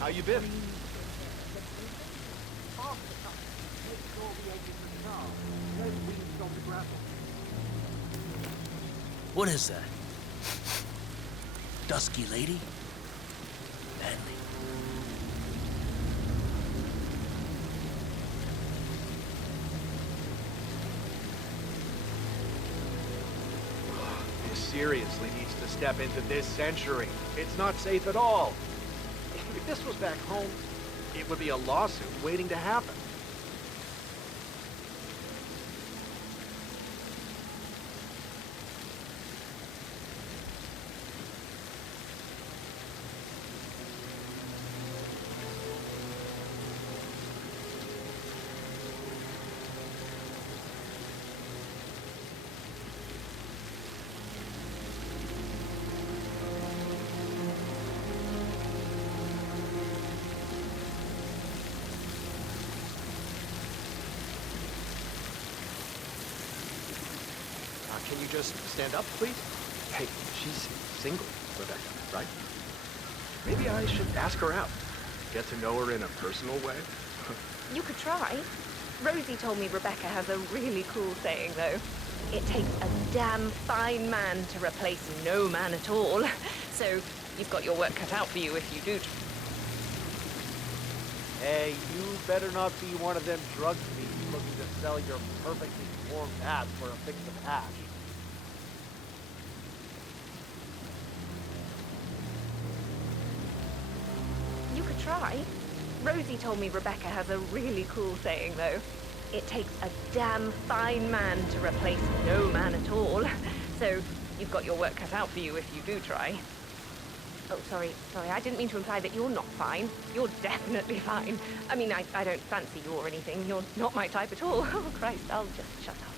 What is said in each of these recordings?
How you been? What is that? Dusky lady? Manly. This seriously needs to step into this century. It's not safe at all. If this was back home, it would be a lawsuit waiting to happen. Can you just stand up, please? Hey, she's single, Rebecca, right? Maybe I should ask her out. Get to know her in a personal way. You could try. Rosie told me Rebecca has a really cool saying, though. It takes a damn fine man to replace no man at all. So you've got your work cut out for you if you do. Hey, you better not be one of them drug thieves looking to sell your perfectly formed ass for a fix of hash. You could try. Rosie told me Rebecca has a really cool saying, though. It takes a damn fine man to replace no man at all. So you've got your work cut out for you if you do try. Oh, sorry, I didn't mean to imply that you're not fine. You're definitely fine. I mean, I don't fancy you or anything. You're not my type at all. Oh, Christ, I'll just shut up.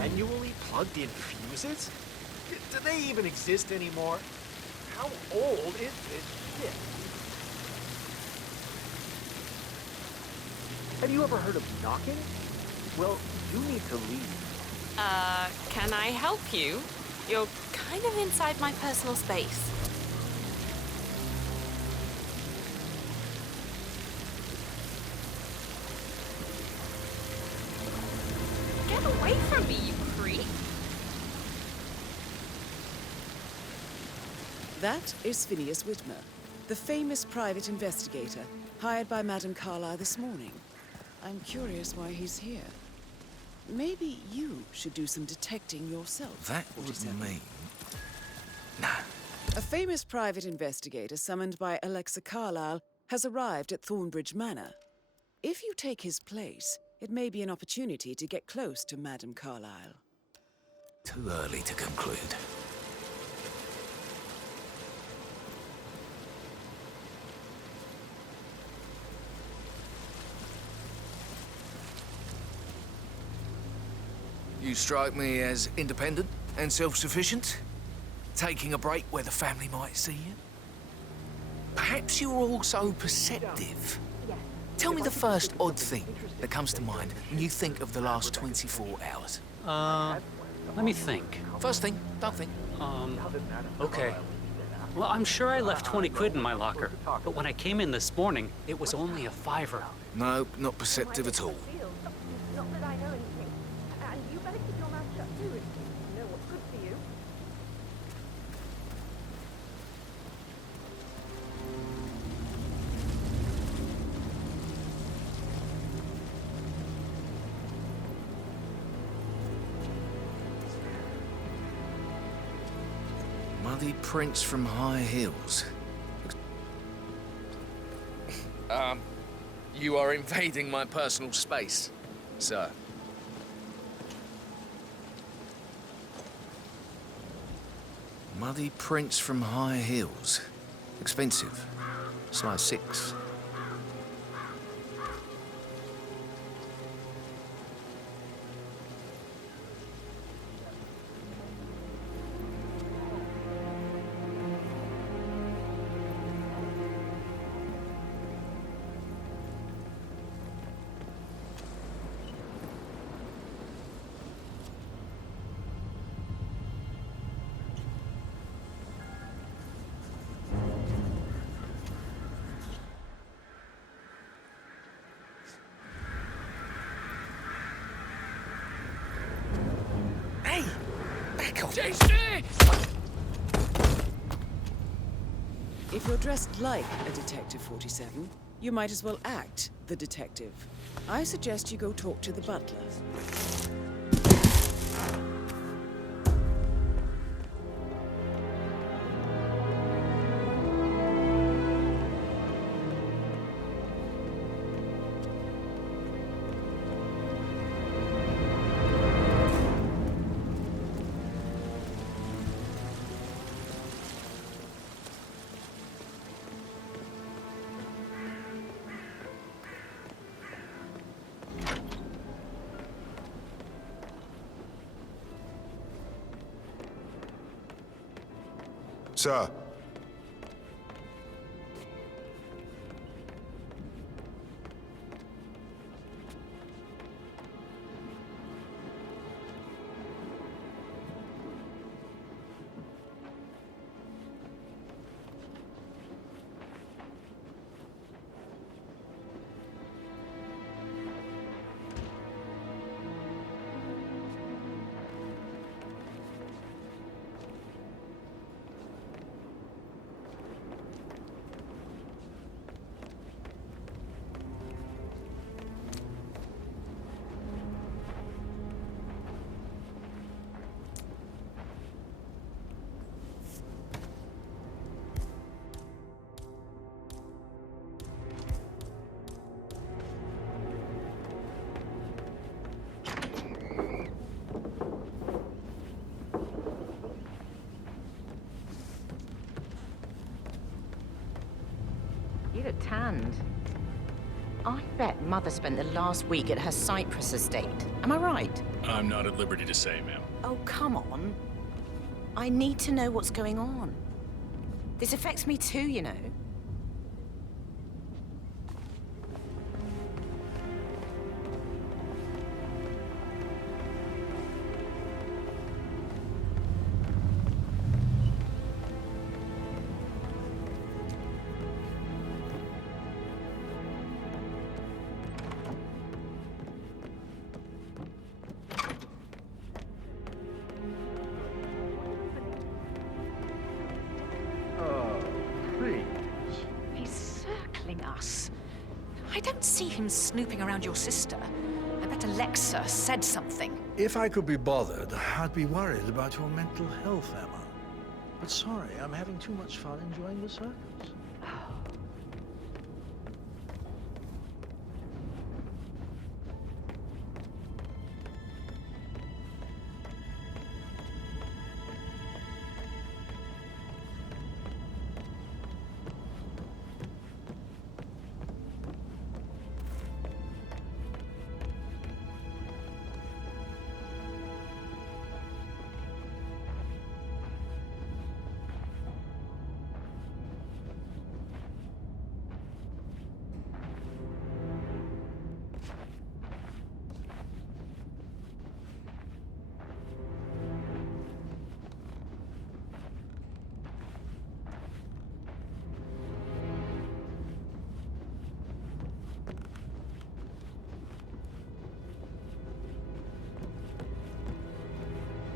Manually plugged in fuses? Do they even exist anymore? How old is this shit? Have you ever heard of knocking? Well, you need to leave. Can I help you? You're kind of inside my personal space. Get away from me, you creep! That is Phineas Whitmer, the famous private investigator hired by Madame Carlyle this morning. I'm curious why he's here. Maybe you should do some detecting yourself. That would 47. mean... Nah. A famous private investigator summoned by Alexa Carlyle has arrived at Thornbridge Manor. If you take his place, it may be an opportunity to get close to Madame Carlyle. Too early to conclude. You strike me as independent and self-sufficient. Taking a break where the family might see you. Perhaps you're also perceptive. Tell me the first odd thing that comes to mind when you think of the last 24 hours. Let me think. First thing, don't think. Okay. Well, I'm sure I left 20 quid in my locker, but when I came in this morning, it was only a $5. No, not perceptive at all. Not that I know anything. And you better keep your mouth shut too if you know what's good for you. Muddy prints from high hills. You are invading my personal space, sir. Muddy prints from high hills. Expensive. Size 6. Hey! Back off! If you're dressed like a Detective 47, you might as well act the detective. I suggest you go talk to the butler. Sir. You look tanned. I bet Mother spent the last week at her Cyprus estate. Am I right? I'm not at liberty to say, ma'am. Oh, come on. I need to know what's going on. This affects me too, you know. Please. telling us. I don't see him snooping around your sister. I bet Alexa said something. If I could be bothered, I'd be worried about your mental health, Emma. But sorry, I'm having too much fun enjoying the circus.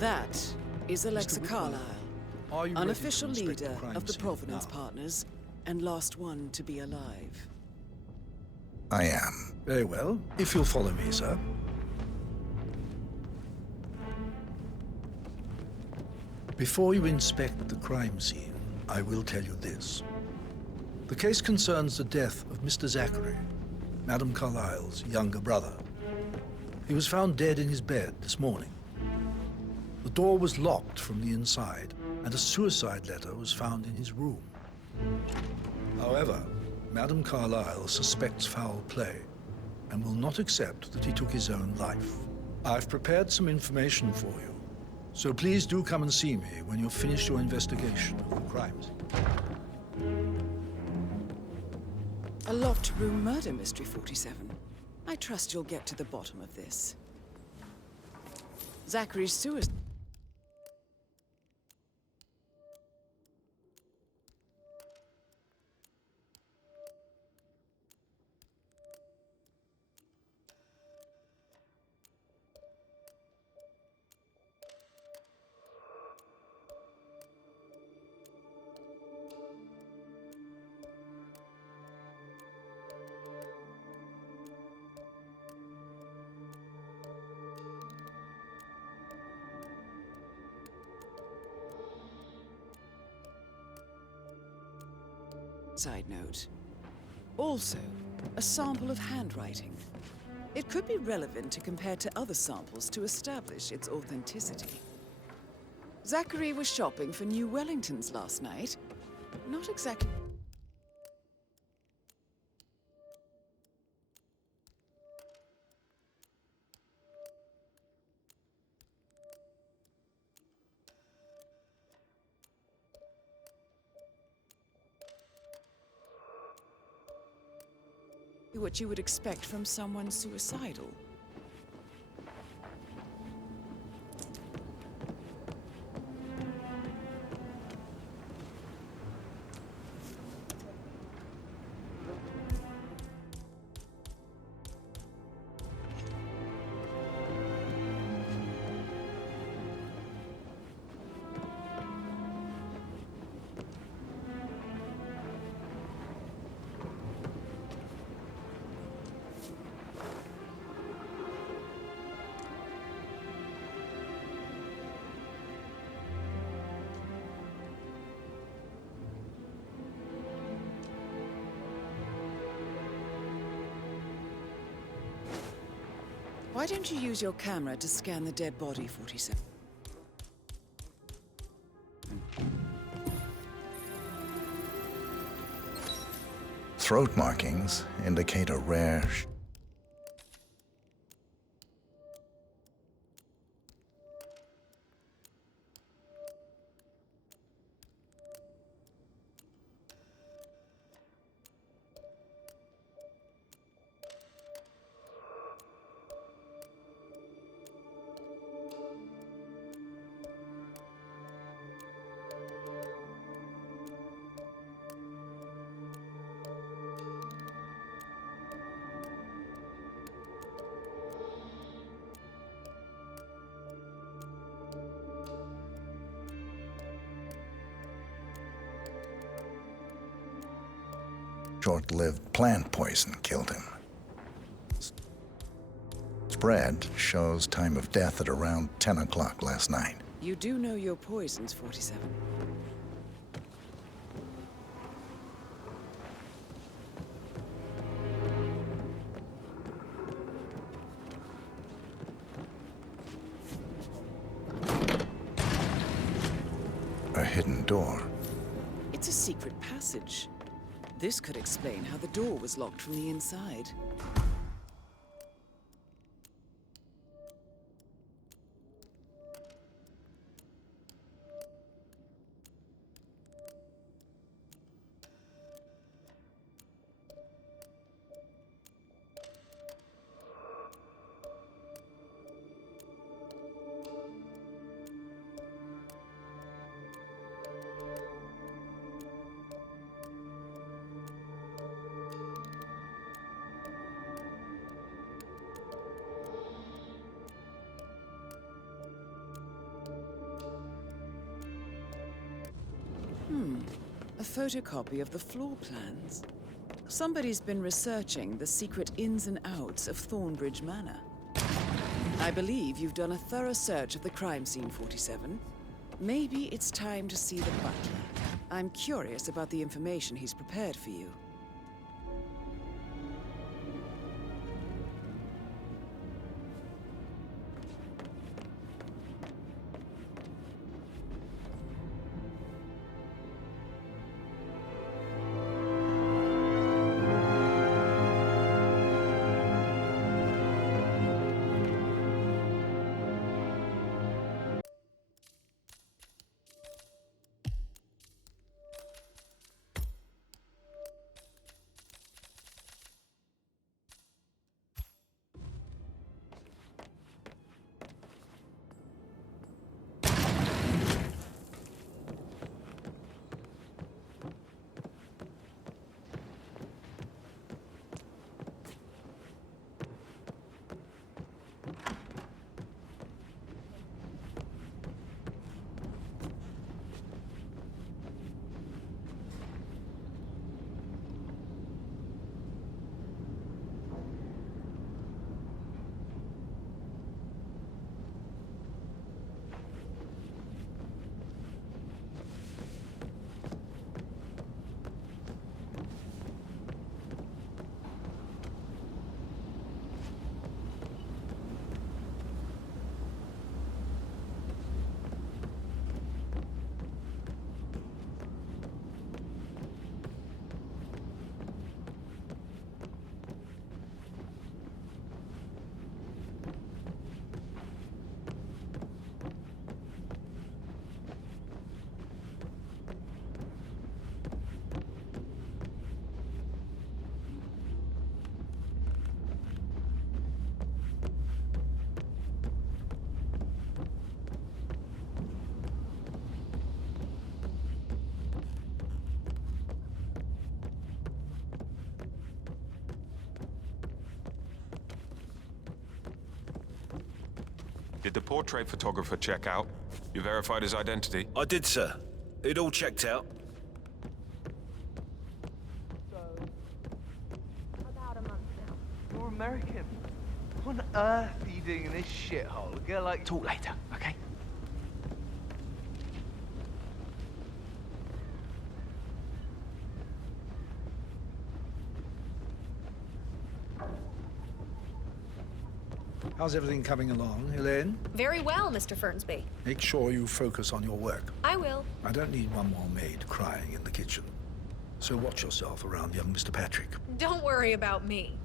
That is Alexa Whitman, Carlyle, are you ready to unofficial inspect the leader crime of the scene Provenance now? Partners and last one to be alive. I am. Very well. If you'll follow me, sir. Before you inspect the crime scene, I will tell you this. The case concerns the death of Mr. Zachary, Madame Carlyle's younger brother. He was found dead in his bed this morning. The door was locked from the inside, and a suicide letter was found in his room. However, Madame Carlyle suspects foul play and will not accept that he took his own life. I've prepared some information for you, so please do come and see me when you've finished your investigation of the crimes. A locked room murder mystery, 47. I trust you'll get to the bottom of this. Zachary's suicide. Side note. Also, a sample of handwriting. It could be relevant to compare to other samples to establish its authenticity. Zachary was shopping for New Wellingtons last night. Not exactly. What you would expect from someone suicidal. Why don't you use your camera to scan the dead body, 47? Throat markings indicate a rare Short-lived plant poison killed him. Spread shows time of death at around 10 o'clock last night. You do know your poisons, 47. A hidden door. It's a secret passage. This could explain how the door was locked from the inside. A photocopy of the floor plans. Somebody's been researching the secret ins and outs of Thornbridge Manor. I believe you've done a thorough search of the crime scene, 47. Maybe it's time to see the butler. I'm curious about the information he's prepared for you. Did the portrait photographer check out? You verified his identity? I did, sir. It all checked out. About a month now. You're American. What on earth are you doing in this shithole? A girl like... Talk later, okay? How's everything coming along, Elaine? Very well, Mr. Fernsby. Make sure you focus on your work. I will. I don't need one more maid crying in the kitchen. So watch yourself around young Mr. Patrick. Don't worry about me.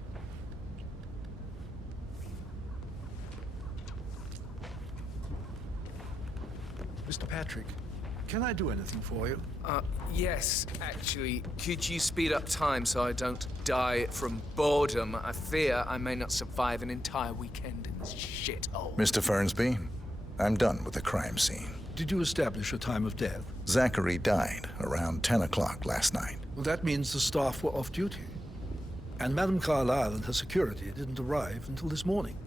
Mr. Patrick, can I do anything for you? Yes, actually. Could you speed up time so I don't die from boredom? I fear I may not survive an entire weekend in this shithole. Mr. Fernsby, I'm done with the crime scene. Did you establish a time of death? Zachary died around 10 o'clock last night. Well, that means the staff were off duty. And Madame Carlyle and her security didn't arrive until this morning.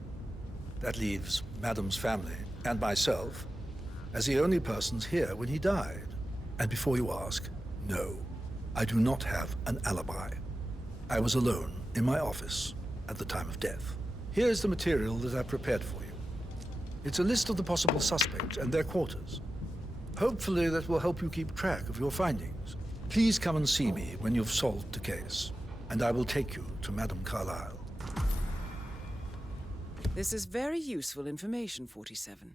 That leaves Madame's family and myself as the only persons here when he died. And before you ask, no, I do not have an alibi. I was alone in my office at the time of death. Here's the material that I prepared for you. It's a list of the possible suspects and their quarters. Hopefully that will help you keep track of your findings. Please come and see me when you've solved the case, and I will take you to Madame Carlyle. This is very useful information, 47.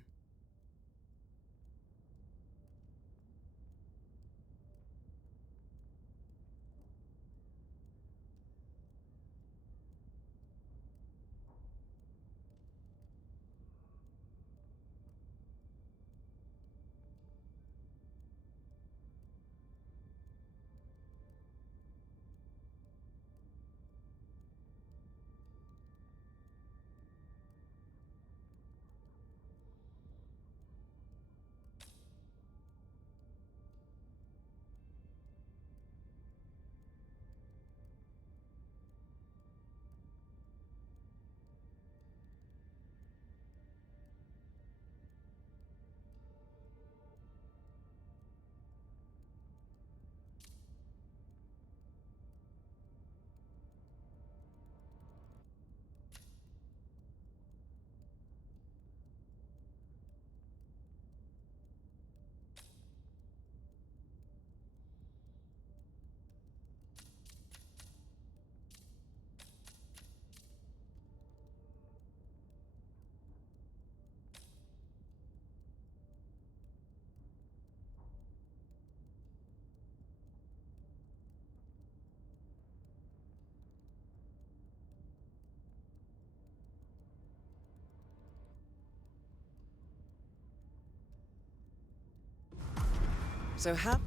So how...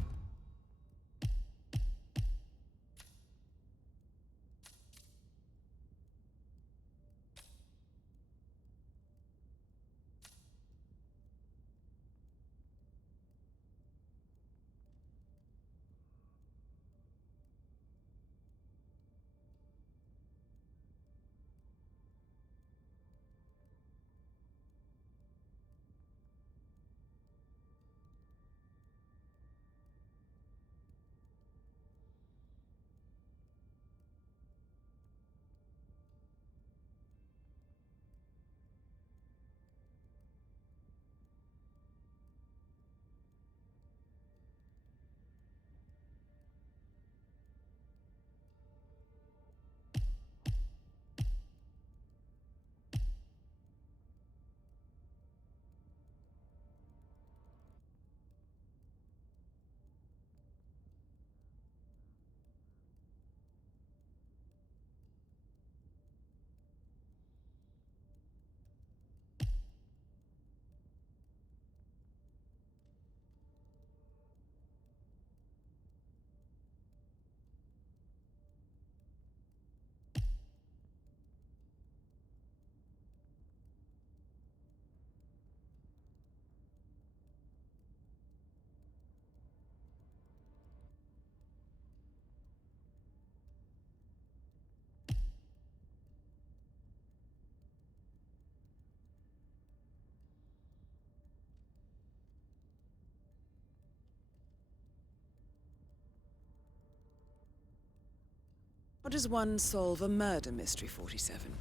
How does one solve a murder mystery, 47?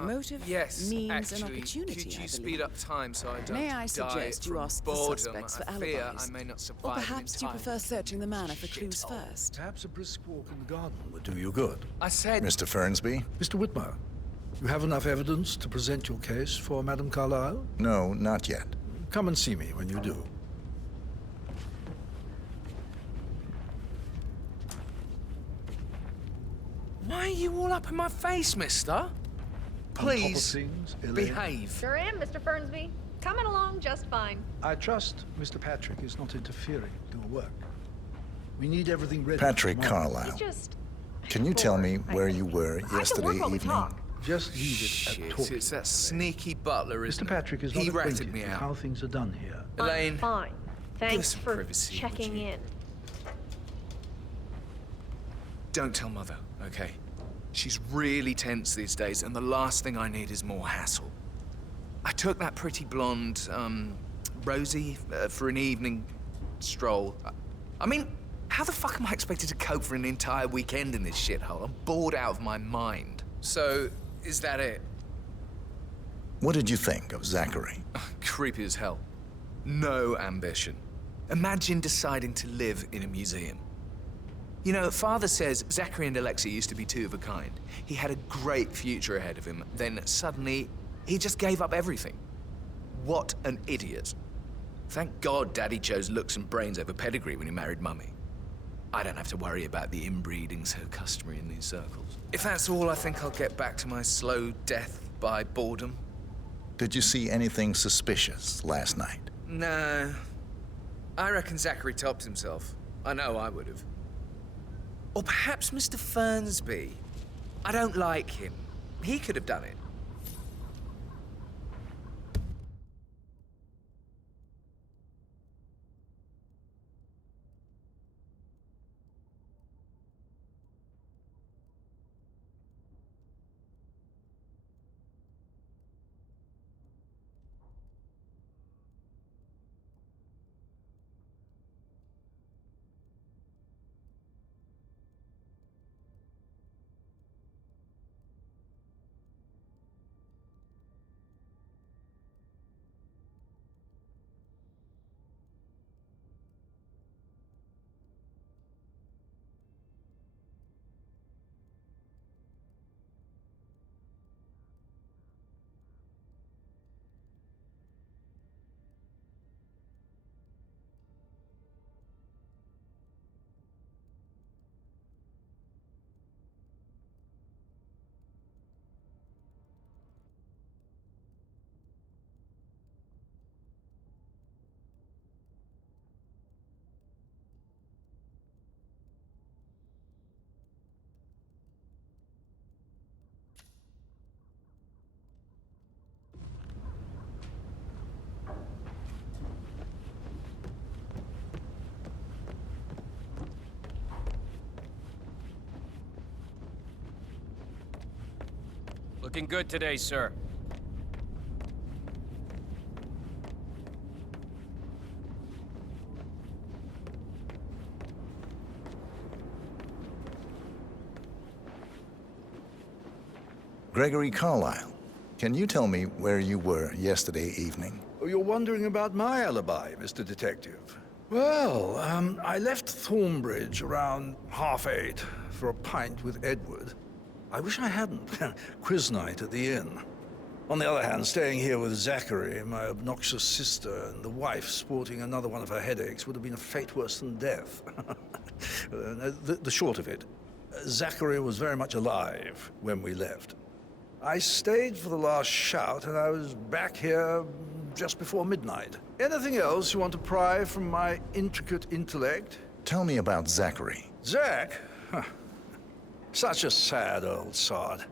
Motive, yes, means, actually, and opportunity, could you I speed believe. up time so I don't May I die suggest you from ask the boredom? suspects for I fear alibis? I may not survive Or an perhaps you entire prefer searching the manor for clues first? Perhaps a brisk walk in the garden would do you good. I said... Mr. Fernsby? Mr. Whitmer, you have enough evidence to present your case for Madame Carlyle? No, not yet. Come and see me when you do. Why are you all up in my face, mister? Please, behave. You're in, Mr. Fernsby. Coming along just fine. I trust Mr. Patrick is not interfering with your work. We need everything ready. Patrick tomorrow. Carlyle. Just... Can you tell me where you were yesterday evening? Just leave it Shit, at talking. it's that sneaky butler, isn't Mr. Patrick is it? not He ratted acquainted me with out. how things are done here. Elaine, Fine. give us Thanks some for privacy, would checking you? in. Don't tell Mother, okay? She's really tense these days, and the last thing I need is more hassle. I took that pretty blonde, Rosie, for an evening stroll. I mean, How the fuck am I expected to cope for an entire weekend in this shithole? I'm bored out of my mind. So, is that it? What did you think of Zachary? Creepy as hell. No ambition. Imagine deciding to live in a museum. You know, Father says Zachary and Alexa used to be two of a kind. He had a great future ahead of him, then suddenly, he just gave up everything. What an idiot. Thank God Daddy chose looks and brains over pedigree when he married Mummy. I don't have to worry about the inbreeding so customary in these circles. If that's all, I think I'll get back to my slow death by boredom. Did you see anything suspicious last night? No. I reckon Zachary topped himself. I know I would have. Or perhaps Mr. Fernsby. I don't like him. He could have done it. Looking good today, sir. Gregory Carlyle, can you tell me where you were yesterday evening? Oh, you're wondering about my alibi, Mr. Detective. Well, I left Thornbridge around 8:30 for a pint with Edward. I wish I hadn't. Quiz night at the inn. On the other hand, staying here with Zachary, my obnoxious sister, and the wife sporting another one of her headaches would have been a fate worse than death. The short of it, Zachary was very much alive when we left. I stayed for the last shout, and I was back here just before midnight. Anything else you want to pry from my intricate intellect? Tell me about Zachary. Zach? Huh. Such a sad old sod.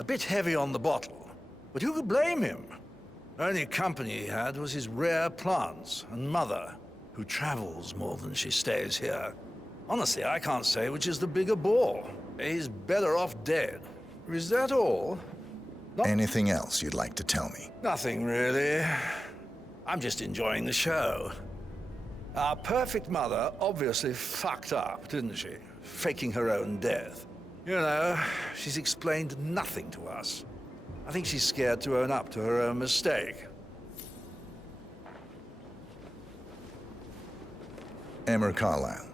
A bit heavy on the bottle, but who could blame him? Only company he had was his rare plants and mother, who travels more than she stays here. Honestly, I can't say which is the bigger bore. He's better off dead. Is that all? Anything else you'd like to tell me? Nothing, really. I'm just enjoying the show. Our perfect mother obviously fucked up, didn't she? Faking her own death. You know, she's explained nothing to us. I think she's scared to own up to her own mistake. Emmer Carlyle,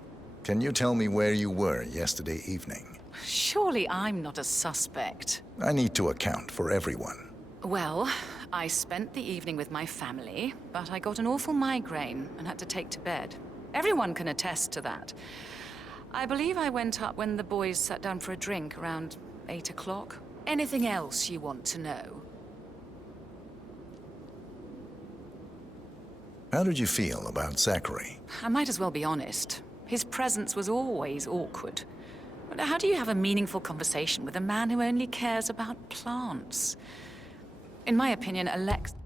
can you tell me where you were yesterday evening? Surely I'm not a suspect. I need to account for everyone. Well, I spent the evening with my family, but I got an awful migraine and had to take to bed. Everyone can attest to that. I believe I went up when the boys sat down for a drink around 8 o'clock. Anything else you want to know? How did you feel about Zachary? I might as well be honest. His presence was always awkward. But how do you have a meaningful conversation with a man who only cares about plants? In my opinion, Alex...